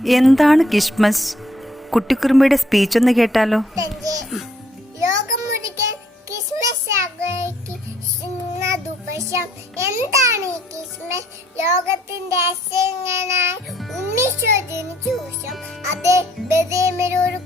എന്താണ് കിഷ്മസ്? കുട്ടിക്കുറുമ്പിയുടെ സ്പീച്ച് ഒന്ന് കേട്ടാലോ? എന്താണ് ഈ ലോകത്തിന്റെ ഒരു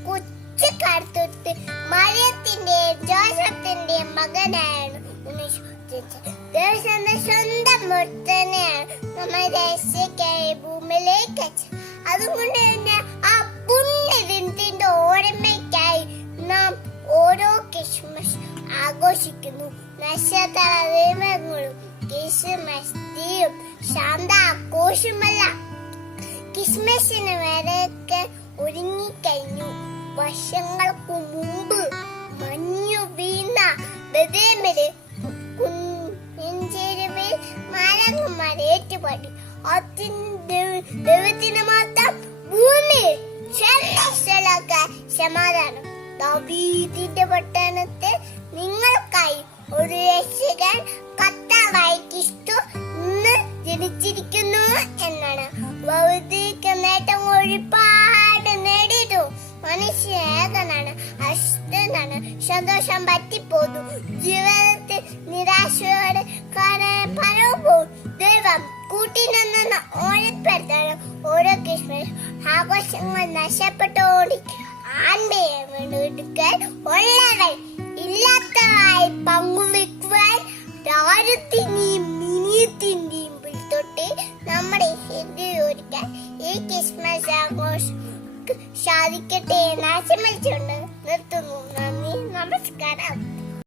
സ്വന്തം മുത്തനെയാണ് നമ്മൾ രക്ഷയ്ക്കായി ഭൂമിയിലേക്ക് അയച്ചത്. അതുകൊണ്ട് തന്നെ ആ പുണ്യദിനത്തിന്റെ ഓർമ്മയ്ക്കായി നാം ഓരോ ക്രിസ്മസ് ആഘോഷിക്കുന്നു. നക്ഷത്ര ദൈവങ്ങളും ക്രിസ്മസ് തീയും ശാന്ത ആഘോഷമല്ല ക്രിസ്മസിന് വരെയൊക്കെ ഒരുങ്ങിക്കഴിഞ്ഞു. വർഷങ്ങൾക്ക് മുമ്പ് മഞ്ഞു വീണ ബദേമിൽ കുഞ്ചേരുവിൽ മാത്രം ഭൂമി ചെല്ലൊക്കെ സമാധാനം ദാവീദിന്റെ പട്ടണത്തിൽ നിങ്ങൾക്കായി ഒരു രക്ഷകൻ ക്രിസ്തു ഇന്ന് ജനിച്ചിരിക്കുന്നു എന്നാണ്. ഭൗതിക നേട്ടം ഒരുപാട് നേടിയിട്ടു മനുഷ്യ ഏകനാണ് അഷ്ടനാണ് സന്തോഷം പറ്റിപ്പോന്നു ജീവിതത്തിൽ നിരാശയോടെ കൂട്ടിനിന്ന് ഓരപ്പെടുത്താണ് ഓരോ ക്രിസ്മസ് ആഘോഷങ്ങൾ നശപ്പെട്ടോടി ആൺമയെ വീണ്ടെടുക്കാൻ ഉള്ളവൻ ഇല്ലാത്തതായി പങ്കുവെക്കുവാൻ രാജ്യത്തിന്റെയും മിനിയത്തിന്റെയും പിടിത്തൊട്ട് നമ്മുടെ ഹിന്ദു ഒരുക്കാൻ ഈ ക്രിസ്മസ് ആഘോഷം സാധിക്കട്ടെ എന്ന്